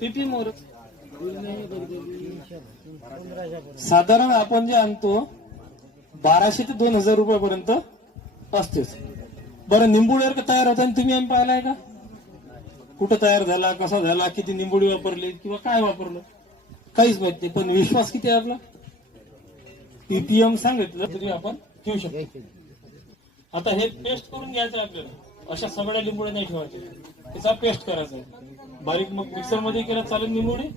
Ppm वर साधारण आपण जे आणतो 1200 ते 2000 रुपयापर्यंत असतेच. बरं निंबुळी तयार होताना तुम्ही आम्ही पाहिलाय का? कुठं तयार झाला, कसा झाला, किती निंबुळी वापरली किंवा काय वापरलं काहीच माहित नाही. पण विश्वास किती आहे आपला? पीपीएम सांगितलं तरी आपण घेऊ शकतो. आता हे पेस्ट करून घ्यायचं आपल्याला. अशा सगळ्या लिंबुड्या नाही ठेवायच्या, त्याचा पेस्ट करायचा आहे बारीक. मग मिक्सर मध्ये केला चालेल निंबुडी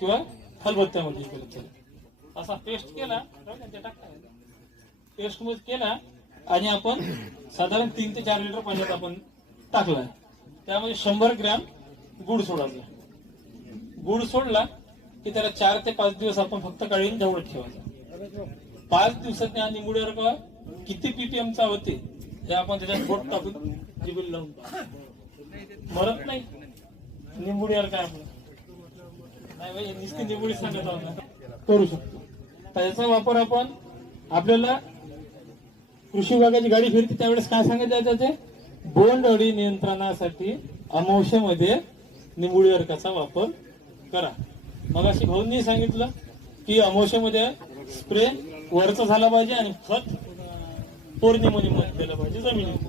किंवा खलबत्त्यामध्ये केलं चालेल. असा पेस्ट केला, पेस्ट मध्ये केला आणि आपण साधारण 3 ते 4 लिटर पाण्यात आपण टाकला. त्यामध्ये 100 ग्रॅम गुड सोडायचा. गुड सोडला की त्याला 4 ते 5 दिवस आपण फक्त काढून ढवळत ठेवायचा. 5 दिवसात या निंबुड्यावर का किती पीपीएमचा होते हे आपण त्याच्यात बोट टाकून जिबील लावून मरत नाही. निंबुडीवर काय आपलं नाही भाई, नुसती निंबुडी सांगत आहोत करू शकतो. त्याचा वापर आपण आपल्याला कृषी विभागाची गाडी फिरते त्यावेळेस काय सांगितलं जाते? बोंडअळी नियंत्रणासाठी अमावस्येमध्ये निंबुडी अर्काचा वापर करा. मग अशी भाऊंनी सांगितलं की अमावस्येमध्ये स्प्रे वरचा झाला पाहिजे आणि खत पौर्णिमेमध्ये दिलं पाहिजे जमिनीत.